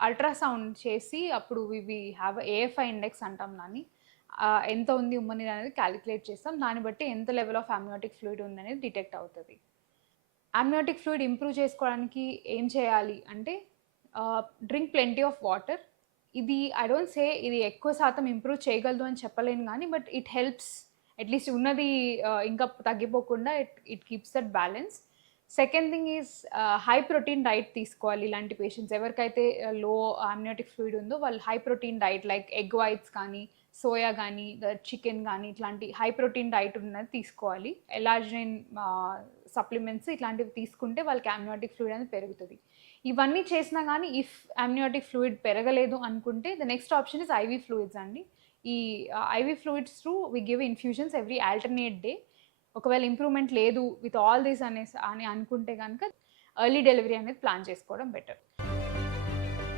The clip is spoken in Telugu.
అల్ట్రాసౌండ్ చేసి అప్పుడు వి హ్యావ్ ఏఎఫ్ఐ ఇండెక్స్ అంటాం దాన్ని. ఎంత ఉంది ఉమ్మని అనేది క్యాలిక్యులేట్ చేస్తాం. దాన్ని బట్టి ఎంత లెవెల్ ఆఫ్ అమ్యోటిక్ ఫ్లూయిడ్ ఉందనేది అనేది డిటెక్ట్ అవుతుంది. అమ్యోటిక్ ఫ్లూయిడ్ ఇంప్రూవ్ చేసుకోవడానికి ఏం చేయాలి అంటే డ్రింక్ ప్లెంటీ ఆఫ్ వాటర్ ఇది ఐ డోంట్ సే ఇది ఎక్కువ శాతం ఇంప్రూవ్ చేయగలదు అని చెప్పలేను కానీ బట్ ఇట్ హెల్ప్స్ అట్లీస్ట్ ఉన్నది ఇంకా తగ్గిపోకుండా it it keeps that balance second thing is high protein diet తీసుకోవాలి ఇలాంటి పేషెంట్స్ ఎవరికైతే లో అమ్నియోటిక్ ఫ్లూయిడ్ ఉందో వాళ్ళు high protein diet like egg whites కానీ సోయా కానీ చికెన్ కానీ ఇట్లాంటి హై ప్రోటీన్ డైట్ ఉన్నది తీసుకోవాలి. ఎలాజిన్ సప్లిమెంట్స్ uh, ఇట్లాంటివి తీసుకుంటే వాళ్ళకి అమ్నియోటిక్ ఫ్లూయిడ్ అనేది పెరుగుతుంది. ఇవన్నీ చేసినా కానీ ఇఫ్ అమ్నియోటిక్ ఫ్లూయిడ్ పెరగలేదు అనుకుంటే the next option is IV fluids అండి. ఈ IV fluids through we give infusions every alternate day ఒకవేళ ఇంప్రూవ్మెంట్ లేదు విత్ ఆల్ దీస్ అనేసి అని అనుకుంటే కనుక ఎర్లీ డెలివరీ అనేది ప్లాన్ చేసుకోవడం బెటర్